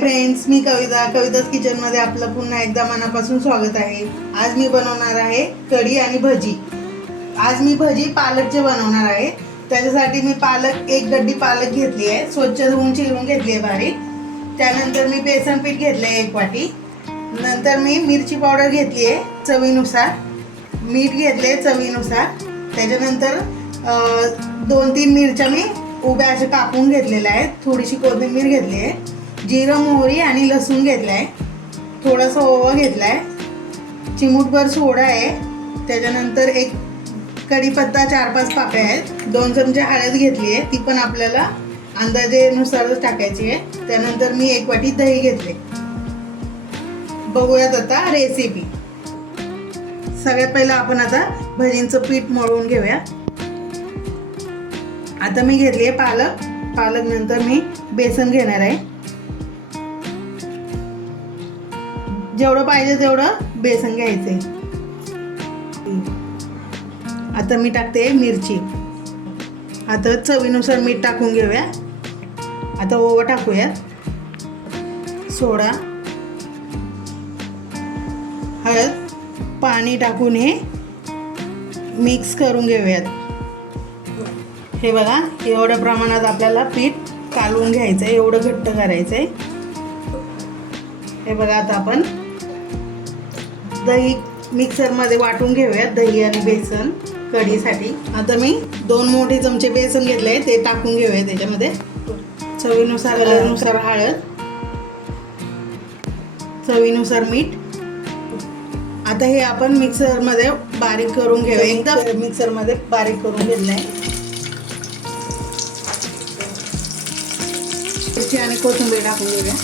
Friends, मी कविताच किचनमध्ये आपलं पुन्हा एकदा मनापासून स्वागत आहे। आज मी बनवणार आहे कढी आणि भजी। आज मी भजी पालकचे बनवणार आहे। त्याच्यासाठी मी एक गड्डी पालक घेतली आहे, स्वच्छ धुवून चिरून घेतली आहे बारीक। त्यानंतर मी बेसन पीठ घेतले आहे 1 वाटी। नंतर मी मिरची पावडर घेतली आहे चवीनुसार, मीठ घेतले चवीनुसार। त्याच्यानंतर 2-3 मिरच्या मी उभ्या अशा कापून घेतलेल्या आहेत, थोडीशी कोथिंबीर घेतली आहे, जिरं मोहरी आणि लसूण घेतला आहे, थोडासा ओवा घेतला आहे, चिमूटभर सोडा आहे। त्याच्यानंतर एक कढीपत्ता 4-5 पाकळ्या आहेत, 2 चमचे हळद घेतली आहे, ती पण आपल्याला अंदाजेनुसारच टाकायची आहे। त्यानंतर मी 1 वाटी दही घेतले। बघूयात आता रेसिपी। सगळ्यात पहिला आपण आता भजींचं पीठ मळून घेऊया। आता मी घेतली आहे पालक नंतर मी बेसन घेणार आहे। जेवढं पाहिजे तेवढं बेसन घ्यायचंय। आता मी टाकते मिरची। आता चवीनुसार मीठ टाकून घेऊया। आता ओवा टाकूया, सोडा, हळद, पाणी टाकून हे मिक्स करून घेऊयात। हे बघा, एवढ्या प्रमाणात आपल्याला पीठ कालवून घ्यायचं आहे, एवढं घट्ट करायचं आहे। हे बघा, आता आपण दही मिक्सरमध्ये वाटून घेऊयात, दही आणि बेसन कढीसाठी। आता मी 2 मोठे चमचे बेसन घेतले, ते टाकून घेऊया त्याच्यामध्ये। चवीनुसार हळद, चवीनुसार मीठ। आता हे आपण मिक्सरमध्ये बारीक करून घेऊया, एकदा मिक्सरमध्ये बारीक करून घेतलं आहे। मिरची आणि कोथिंबीर टाकून घेऊया।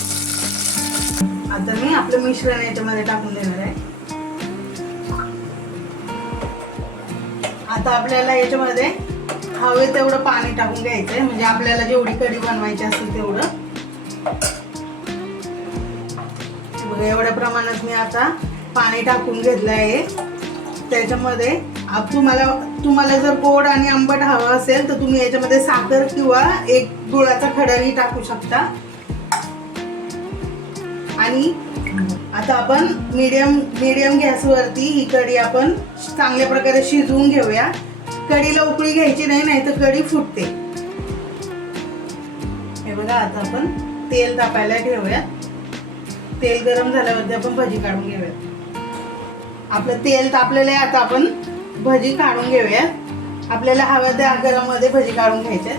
आता मी आपलं मिश्रण याच्यामध्ये टाकून देणार आहे। आता आपल्याला याच्यामध्ये हवे तेवढं पाणी टाकून घ्यायचंय, म्हणजे आपल्याला जेवढी कढी बनवायची असेल तेवढं। बघा, एवढ्या प्रमाणात मी आता पाणी टाकून घेतलं आहे। त्याच्यामध्ये तुम्हाला जर गोड आणि आंबट हवं असेल तर तुम्ही याच्यामध्ये साखर किंवा एक गुळाचा खडाही टाकू शकता। आणि आता आपण मीडियम गॅसवरती ही कढी आपण चांगल्या प्रकारे शिजवून घेऊया। कढीला उकळी घ्यायची नाही, नाहीतर कढी फुटते। हे बघा, आता आपण तेल तापायला ठेवूया। तेल गरम झाल्यावरती आपण भजी काढून घेऊया। आपलं तेल तापलेलं आहे, आता आपण भजी काढून घेऊया। आपल्याला हव्या त्या आकारामध्ये भजी काढून घ्यायच्या।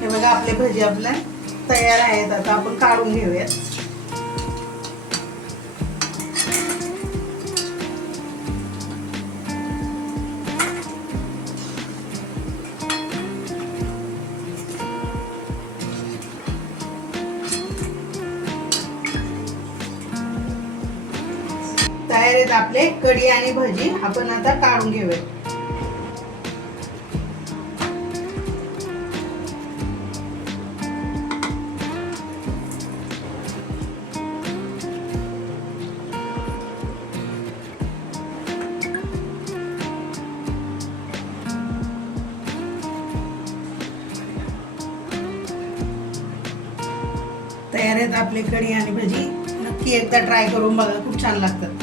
हे बघा, आपले भजी तयार आहेत। आता आपण काढून घेऊयात। तयार आहेत आपले कढी आणि भजी, आपण आता काढून घेऊयात। तयार आहेत आपले कढी आणि भजी। नक्की एकदा ट्राय करून बघा, खूप छान लागतात।